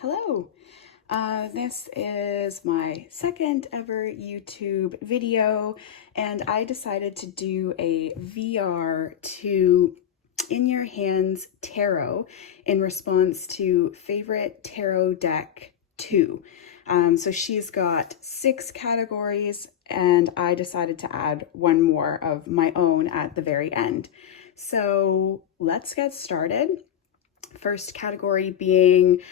Hello, this is my second ever YouTube video, and I decided to do a VR to In Your Hands Tarot in response to Favorite Tarot Deck 2. So she's got 6 categories, and I decided to add one more of my own at the very end. So let's get started. First category being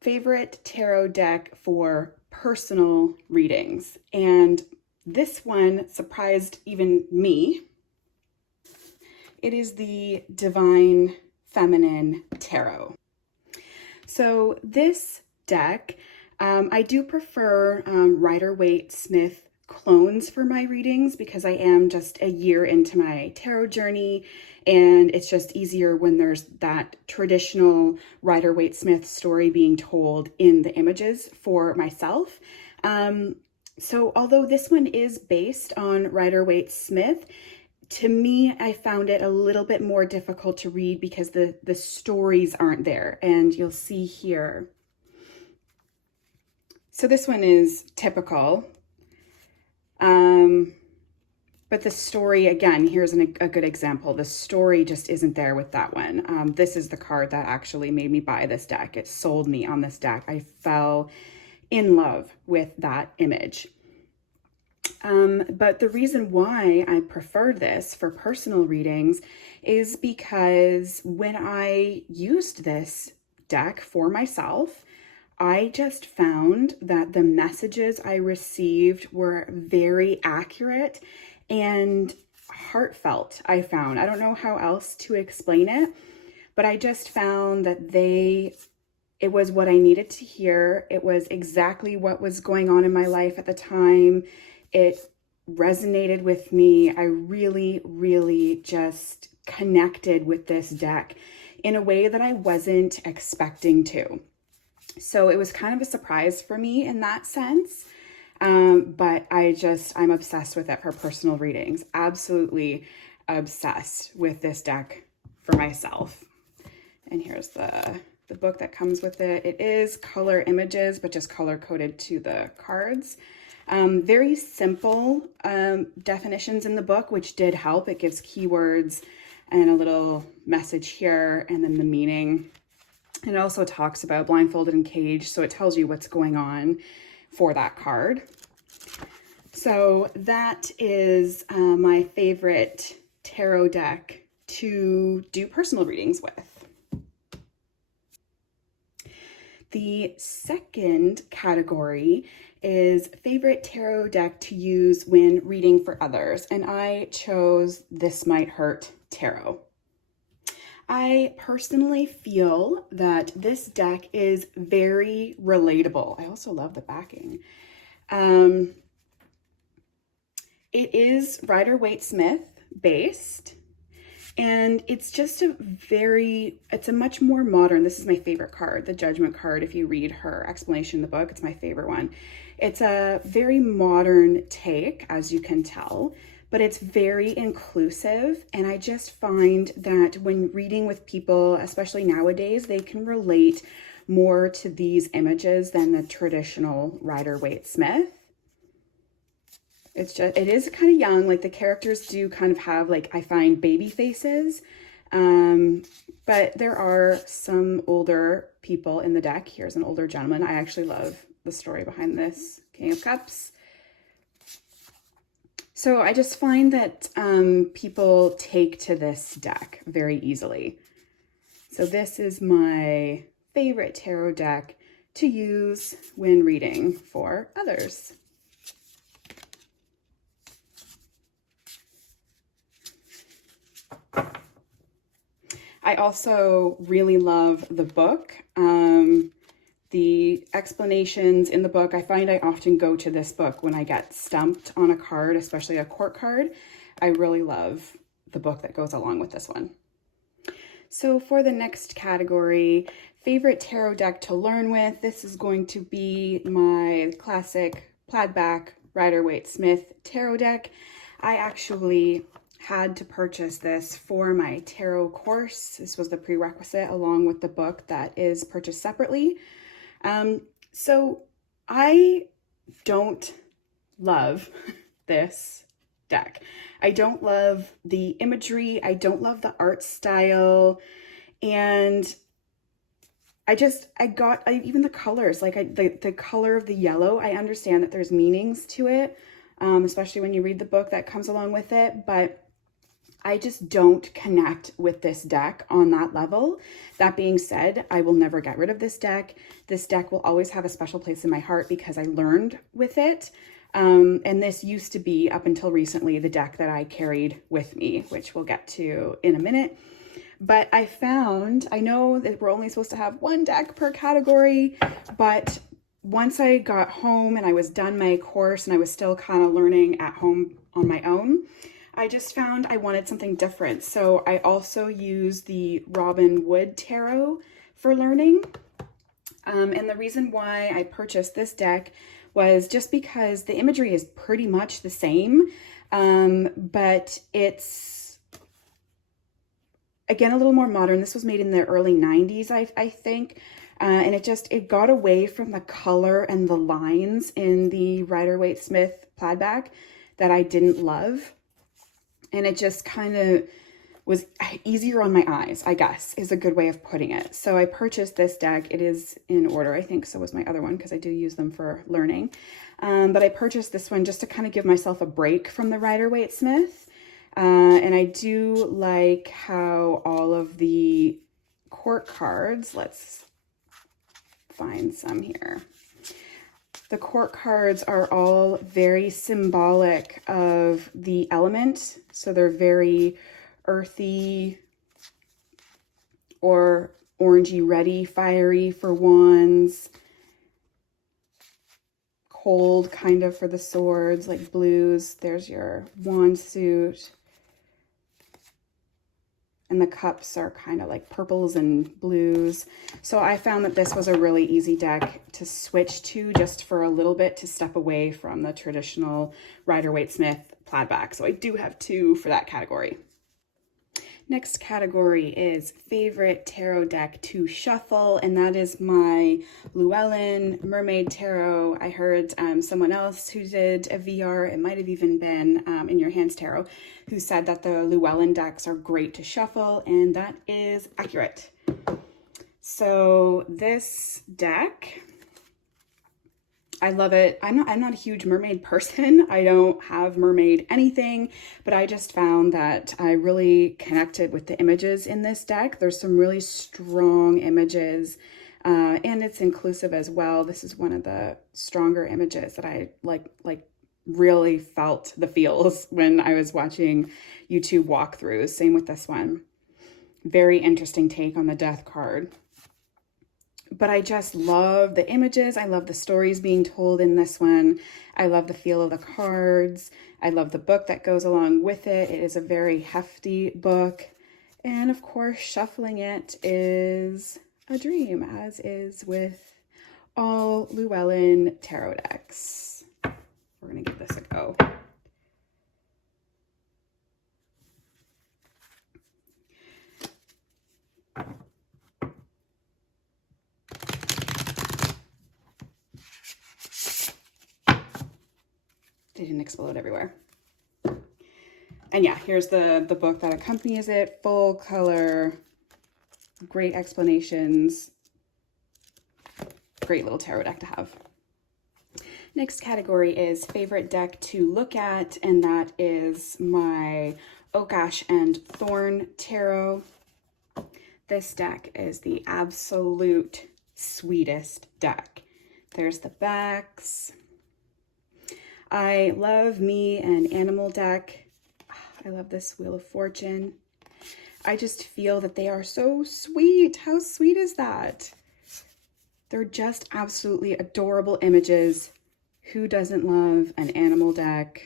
favorite tarot deck for personal readings. And this one surprised even me. It is the Divine Feminine Tarot. So this deck, I do prefer Rider-Waite-Smith clones for my readings because I am just a year into my tarot journey, and it's just easier when there's that traditional Rider-Waite-Smith story being told in the images for myself. So although this one is based on Rider-Waite-Smith, to me, I found it a little bit more difficult to read because the stories aren't there, and you'll see here. So this one is typical. But the story, again, here's a good example. The story just isn't there with that one. This is the card that actually made me buy this deck. It sold me on this deck. I fell in love with that image. But the reason why I prefer this for personal readings is because when I used this deck for myself, I just found that the messages I received were very accurate and heartfelt, I found. I don't know how else to explain it, but I just found that it was what I needed to hear. It was exactly what was going on in my life at the time. It resonated with me. I really, really just connected with this deck in a way that I wasn't expecting to. So it was kind of a surprise for me in that sense. But I'm obsessed with it for personal readings. Absolutely obsessed with this deck for myself. And here's the book that comes with it. It is color images, but just color coded to the cards. Very simple definitions in the book, which did help. It gives keywords and a little message here, and then the meaning. And it also talks about blindfolded and caged, so it tells you what's going on for that card. So that is my favorite tarot deck to do personal readings with. The second category is favorite tarot deck to use when reading for others, and I chose This Might Hurt Tarot. I personally feel that this deck is very relatable. I also love the backing. It is Rider-Waite-Smith based, and it's a much more modern, this is my favorite card, the Judgment card. If you read her explanation in the book, it's my favorite one. It's a very modern take, as you can tell, but it's very inclusive. And I just find that when reading with people, especially nowadays, they can relate more to these images than the traditional Rider-Waite-Smith. It is kind of young, like the characters do kind of have, like, I find baby faces, but there are some older people in the deck. Here's an older gentleman. I actually love the story behind this, King of Cups. So I just find that people take to this deck very easily. So this is my favorite tarot deck to use when reading for others. I also really love the book. The explanations in the book, I find I often go to this book when I get stumped on a card, especially a court card. I really love the book that goes along with this one. So for the next category, favorite tarot deck to learn with, this is going to be my classic plaid back Rider-Waite-Smith tarot deck. I actually had to purchase this for my tarot course. This was the prerequisite along with the book that is purchased separately. So I don't love this deck. I don't love the imagery. I don't love the art style. And even the colors, like the color of the yellow, I understand that there's meanings to it, especially when you read the book that comes along with it, but I just don't connect with this deck on that level. That being said, I will never get rid of this deck. This deck will always have a special place in my heart because I learned with it. And this used to be, up until recently, the deck that I carried with me, which we'll get to in a minute. But I know that we're only supposed to have one deck per category, but once I got home and I was done my course and I was still kind of learning at home on my own, I just found I wanted something different. So I also use the Robin Wood Tarot for learning. And the reason why I purchased this deck was just because the imagery is pretty much the same, but it's, again, a little more modern. This was made in the early 90s, I think. And it got away from the color and the lines in the Rider-Waite-Smith plaid back that I didn't love. And it just kind of was easier on my eyes, I guess, is a good way of putting it. So I purchased this deck. It is in order, I think. So was my other one, because I do use them for learning. But I purchased this one just to kind of give myself a break from the Rider-Waite-Smith. And I do like how all of the court cards, let's find some here. The court cards are all very symbolic of the element. So they're very earthy or orangey reddy, fiery for wands, cold kind of for the swords, like blues. There's your wand suit. And the cups are kind of like purples and blues. So I found that this was a really easy deck to switch to just for a little bit, to step away from the traditional Rider-Waite-Smith plaid back. So I do have two for that category. Next category is favorite tarot deck to shuffle, and that is my Llewellyn Mermaid Tarot. I heard someone else who did a VR, it might have even been In Your Hands Tarot, who said that the Llewellyn decks are great to shuffle, and that is accurate. So this deck, I love it. I'm not a huge mermaid person. I don't have mermaid anything, but I just found that I really connected with the images in this deck. There's some really strong images, and it's inclusive as well. This is one of the stronger images that I like really felt the feels when I was watching YouTube walkthroughs. Same with this one. Very interesting take on the death card. But I just love the images. I love the stories being told in this one. I love the feel of the cards. I love the book that goes along with it. It is a very hefty book. And of course, shuffling it is a dream, as is with all Llewellyn tarot decks. We're going to give this a go. They didn't explode everywhere. And yeah, here's the book that accompanies it. Full color, great explanations. Great little tarot deck to have. Next category is favorite deck to look at, and that is my Oak Ash and Thorn Tarot. This deck is the absolute sweetest deck. There's the backs. I love me an animal deck. I love this Wheel of Fortune. I just feel that they are so sweet. How sweet is that? They're just absolutely adorable images. Who doesn't love an animal deck?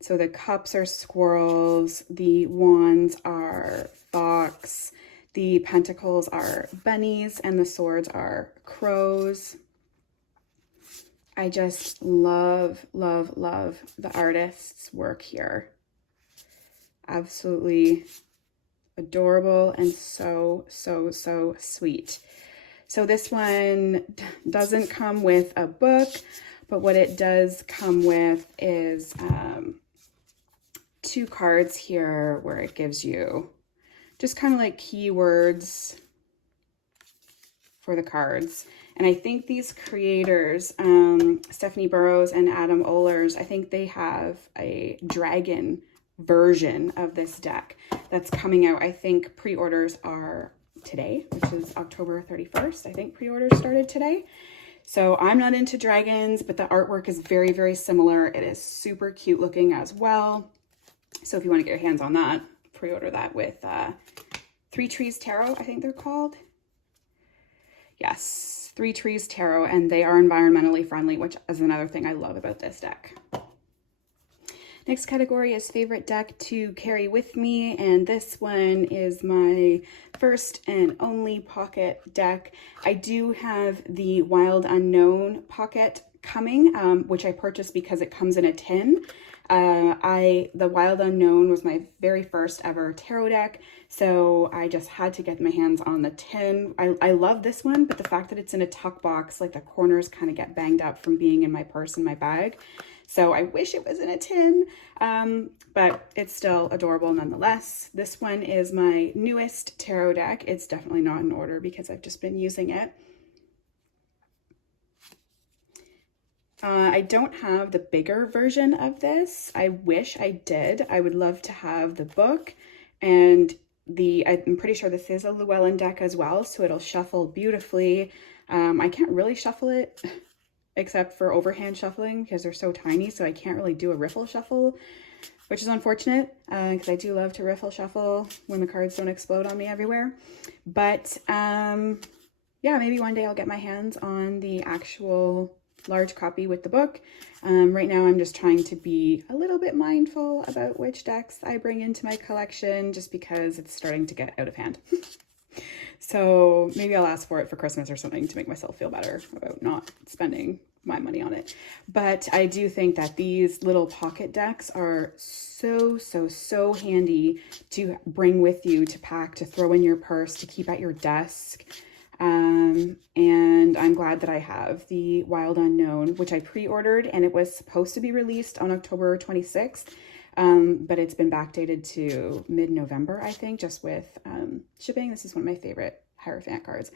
So the cups are squirrels, the wands are fox, the pentacles are bunnies, and the swords are crows. I just love, love, love the artist's work here. Absolutely adorable and so, so, so sweet. So this one doesn't come with a book, but what it does come with is 2 cards here where it gives you just kind of like keywords for the cards. And I think these creators, Stephanie Burrows and Adam Ohlers, I think they have a dragon version of this deck that's coming out. I think pre-orders are today, which is October 31st. I think pre-orders started today. So I'm not into dragons, but the artwork is very, very similar. It is super cute looking as well. So if you want to get your hands on that, pre-order that with 3 Trees Tarot, I think they're called. Yes, 3 Trees Tarot, and they are environmentally friendly, which is another thing I love about this deck. Next category is favorite deck to carry with me, and this one is my first and only pocket deck. I do have the Wild Unknown pocket coming, which I purchased because it comes in a tin. The Wild Unknown was my very first ever tarot deck, so I just had to get my hands on the tin. I love this one, but the fact that it's in a tuck box, like the corners kind of get banged up from being in my purse and my bag. So I wish it was in a tin, but it's still adorable nonetheless. This one is my newest tarot deck. It's definitely not in order because I've just been using it. I don't have the bigger version of this. I wish I did. I would love to have the book, and I'm pretty sure this is a Llewellyn deck as well, so it'll shuffle beautifully. I can't really shuffle it except for overhand shuffling because they're so tiny, so I can't really do a riffle shuffle, which is unfortunate because I do love to riffle shuffle when the cards don't explode on me everywhere. But yeah, maybe one day I'll get my hands on the actual large copy with the book. Right now I'm just trying to be a little bit mindful about which decks I bring into my collection just because it's starting to get out of hand. So maybe I'll ask for it for Christmas or something to make myself feel better about not spending my money on it. But I do think that these little pocket decks are so, so, so handy to bring with you, to pack, to throw in your purse, to keep at your desk. And I'm glad that I have the Wild Unknown, which I pre-ordered, and it was supposed to be released on October 26th. But it's been backdated to mid-November, I think, just with shipping. This is one of my favorite Hierophant cards.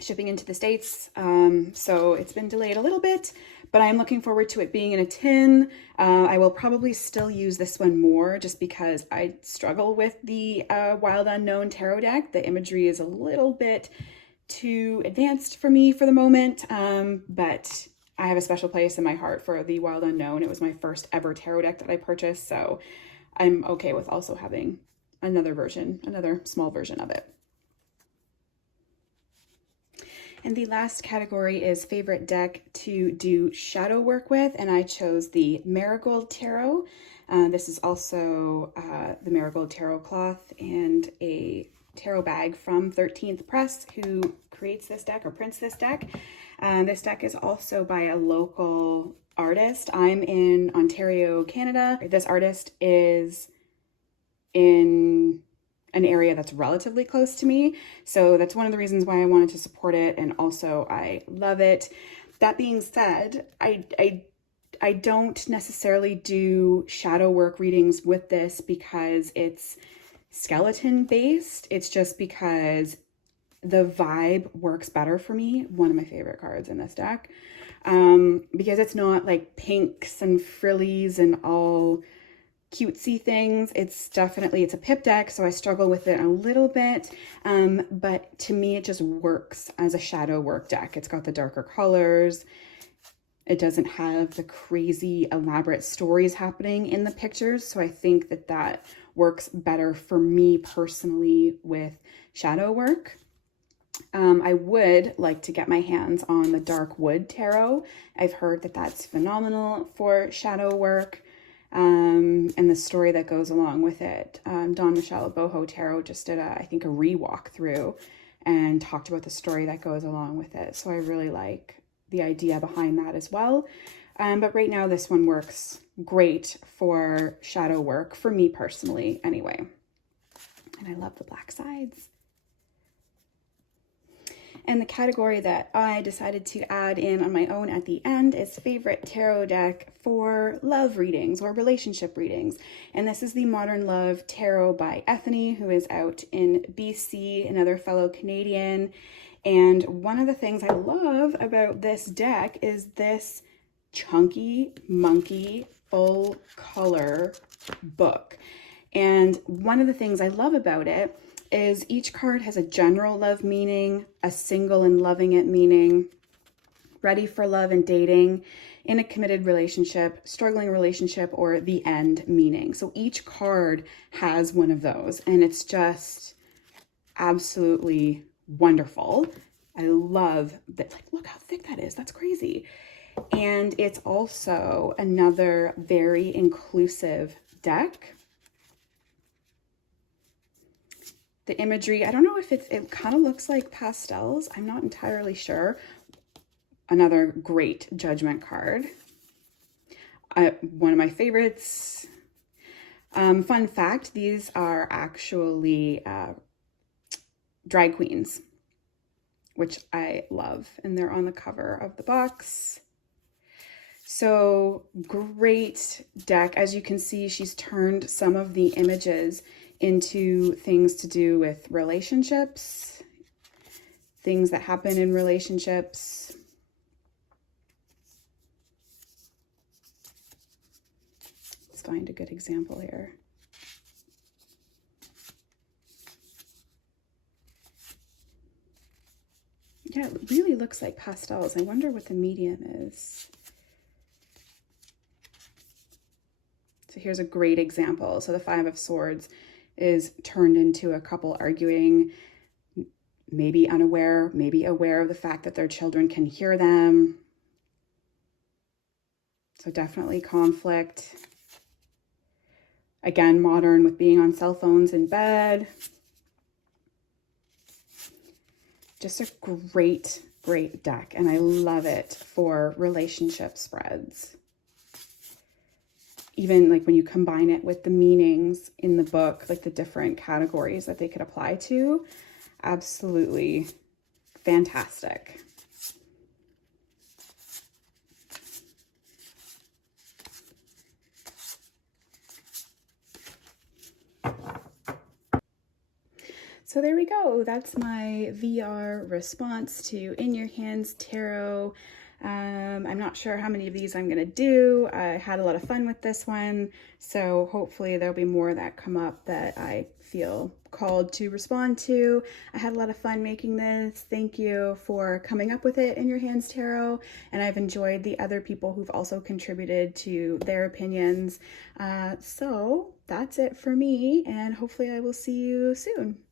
Shipping into the States. So it's been delayed a little bit, but I'm looking forward to it being in a tin. I will probably still use this one more just because I struggle with the Wild Unknown tarot deck. The imagery is a little bit too advanced for me for the moment, but I have a special place in my heart for the Wild Unknown. It was my first ever tarot deck that I purchased, so I'm okay with also having another small version of it. And the last category is favorite deck to do shadow work with, and I chose the Marigold Tarot. This is also the Marigold Tarot cloth and a tarot bag from 13th Press, who creates this deck or prints this deck. This deck is also by a local artist. I'm in Ontario, Canada. This artist is in an area that's relatively close to me, so that's one of the reasons why I wanted to support it, and also I love it. That being said, I don't necessarily do shadow work readings with this because it's skeleton based. It's just because the vibe works better for me. One of my favorite cards in this deck, because it's not like pinks and frillies and all cutesy things. It's a pip deck, so I struggle with it a little bit, but to me it just works as a shadow work deck. It's got the darker colors. It doesn't have the crazy elaborate stories happening in the pictures, so I think that works better for me personally with shadow work. I would like to get my hands on the Dark Wood Tarot. I've heard that that's phenomenal for shadow work. And the story that goes along with it. Dawn Michelle of Boho Tarot just did I think a re-walk through and talked about the story that goes along with it. So I really like the idea behind that as well. But right now this one works great for shadow work, for me personally anyway. And I love the black sides. And the category that I decided to add in on my own at the end is favorite tarot deck for love readings or relationship readings. And this is the Modern Love Tarot by Ethany, who is out in BC, another fellow Canadian. And one of the things I love about this deck is this chunky, monkey, full color book. And one of the things I love about it is each card has a general love meaning, a single and loving it meaning, ready for love and dating, in a committed relationship, struggling relationship, or the end meaning. So each card has one of those, and it's just absolutely wonderful. I love that. Like, look how thick that is. That's crazy. And it's also another very inclusive deck. The imagery, I don't know if it kind of looks like pastels. I'm not entirely sure. Another great judgment card. One of my favorites. Fun fact, these are actually drag queens, which I love. And they're on the cover of the box. So great deck. As you can see, she's turned some of the images into things to do with relationships, things that happen in relationships. Let's find a good example here. Yeah, it really looks like pastels. I wonder what the medium is. So here's a great example. So the Five of Swords is turned into a couple arguing, maybe unaware, maybe aware of the fact that their children can hear them. So definitely conflict. Again, modern with being on cell phones in bed. Just a great, great deck. And I love it for relationship spreads. Even like when you combine it with the meanings in the book, like the different categories that they could apply to, absolutely fantastic. So there we go. That's my VR response to In Your Hands Tarot. I'm not sure how many of these I'm going to do. I had a lot of fun with this one, so hopefully there'll be more that come up that I feel called to respond to. I had a lot of fun making this. Thank you for coming up with it, In Your Hands Tarot, and I've enjoyed the other people who've also contributed to their opinions. So that's it for me, and hopefully I will see you soon.